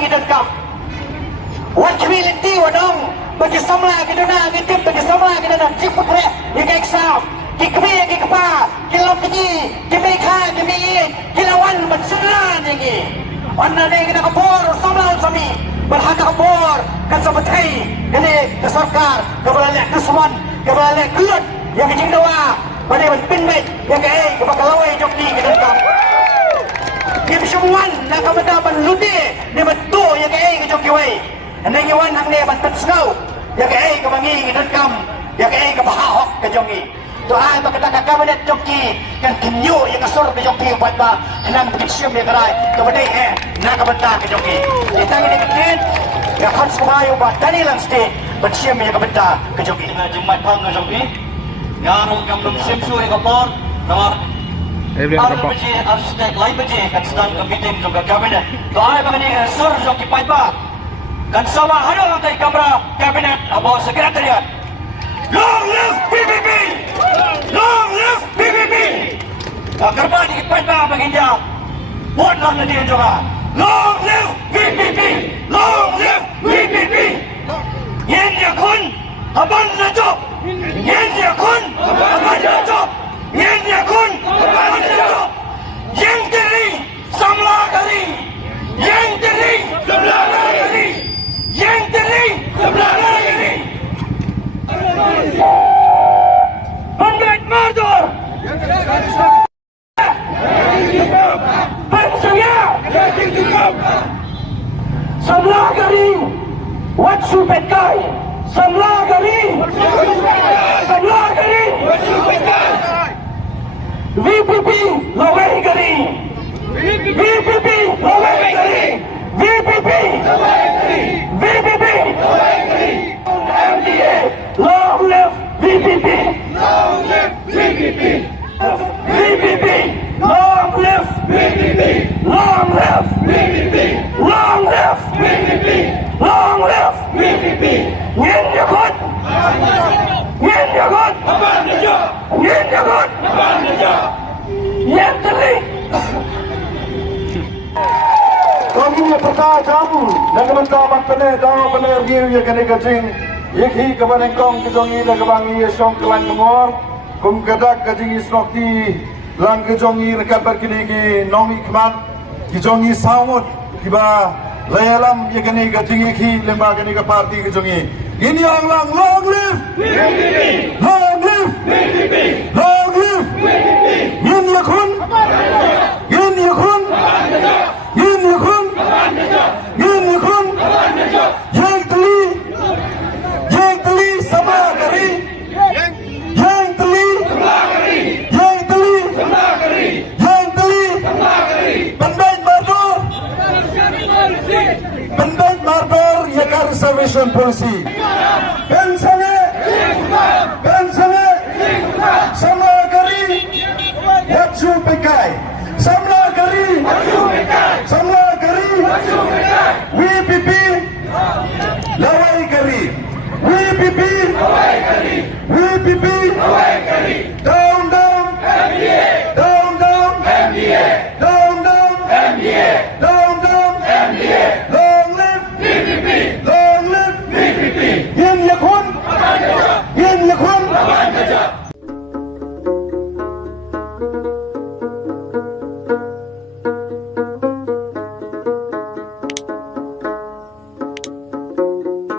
ngidan kam wan community wadong bagi samla kita na ngitip bagi samla kita na cip putre yang exam kikbe kikpa kilom kiji kibeka kibi kilawan berselan ini wana ne kita kapor samla sami berhak kapor kan sabatai ini ke sarkar kebalanya kesuman kebalanya kelut yang kecing dawa pada pinbet yang ke kebakalawai jokni kita kam dia semua nak kepada penludi dia betul yang ke jokni wei anda nyawan hang ne bantet sengau yang ke kebangi kita kam yang ke bahahok ke jongi doa kita kabinet joki kan kinyo yang kasur ke joki buat ba kenang kecil yang gerai kepada nak kepada ke joki kita ini kecil ya kan semayu ba tani langsti bersiam yang kepada ke joki Jumat pang ke joki ngarong kam lum simsu yang kapor nomor Arus baje, arus tek lain baje kan sedang ke meeting juga kabinet doa begini sur joki buat ba kan sama hadir lantai kamera kabinet abang sekretariat. Long live PBB! Long live PBB! Kerba di pada baginda buat lang dia juga. Long live PBB! Long live PBB! Yen dia kun aban najop. Yen dia kun aban najop. Yen dia kun aban najop. Yang teri samla kali. Yang teri samla kali. Yang teri samla kali. Bandit murder! Pansanya! Samlah garing! Watsu pekai! Samlah garing! Samlah garing! VPP lawai garing! VPP lawai garing! VPP lawai garing! VPP lawai garing! MDA long live VPP! Long live VPP! VPP! Long live VPP! Long live VPP! Long live VPP! Long live VPP! Ngin yakut! Ngin yakut! Ngin yakut! Yang telik! Kami yang pertama kamu dan teman-teman pener view yang kena kacing Yekhi kebanengkong kejongi dan kebangi yesong kelan mengor kum kedak kajing isnokti lang kejongi rekat berkini ki nomi kman kejongi saumut kiba layalam yekani kajing yekhi lembaga ni ke parti kejongi ini orang lang long live PBB long live PBB long live PBB yin yakun yin yakun yin yakun yin yakun yang teli yang teli sama kari yang teli sama kari yang teli sama kari yang teli sama kari Bandai Mardor Bandai Mardor Yakar Reservation Policy Bensane sama kari Watsu Pekai sama kari sama kari VPP lawai kari VPP